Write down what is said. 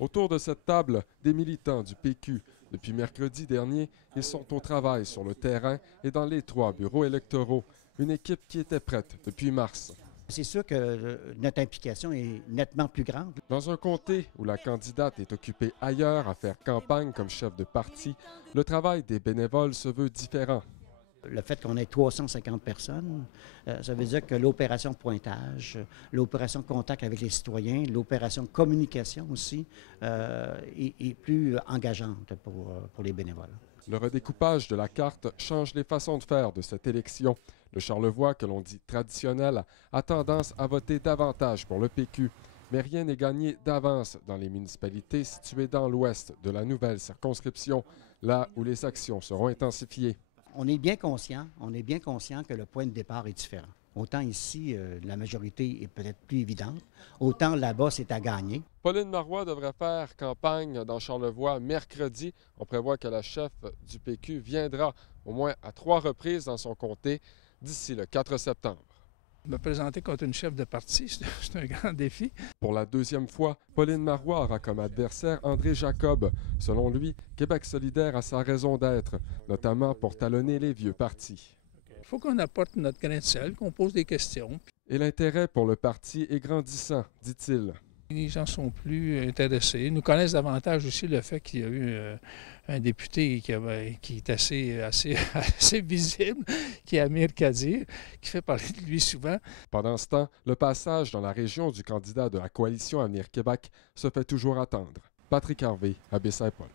Autour de cette table, des militants du PQ. Depuis mercredi dernier, ils sont au travail sur le terrain et dans les 3 bureaux électoraux. Une équipe qui était prête depuis mars. C'est sûr que notre implication est nettement plus grande. Dans un comté où la candidate est occupée ailleurs à faire campagne comme chef de parti, le travail des bénévoles se veut différent. Le fait qu'on ait 350 personnes, ça veut dire que l'opération pointage, l'opération contact avec les citoyens, l'opération communication aussi est plus engageante pour les bénévoles. Le redécoupage de la carte change les façons de faire de cette élection. Le Charlevoix, que l'on dit traditionnel, a tendance à voter davantage pour le PQ. Mais rien n'est gagné d'avance dans les municipalités situées dans l'ouest de la nouvelle circonscription, là où les actions seront intensifiées. On est bien conscient que le point de départ est différent. Autant ici, la majorité est peut-être plus évidente, autant là-bas, c'est à gagner. Pauline Marois devrait faire campagne dans Charlevoix mercredi. On prévoit que la chef du PQ viendra au moins à 3 reprises dans son comté d'ici le 4 septembre. Me présenter contre une chef de parti, c'est un grand défi. Pour la 2e fois, Pauline Marois aura comme adversaire André Jacob. Selon lui, Québec solidaire a sa raison d'être, notamment pour talonner les vieux partis. Il faut qu'on apporte notre grain de sel, qu'on pose des questions. Et l'intérêt pour le parti est grandissant, dit-il. Les gens sont plus intéressés. Ils nous connaissent davantage aussi le fait qu'il y a eu un député qui est assez visible, qui est Amir Kadir, qui fait parler de lui souvent. Pendant ce temps, le passage dans la région du candidat de la coalition Avenir Québec se fait toujours attendre. Patrick Harvey, à Baie-Saint-Paul.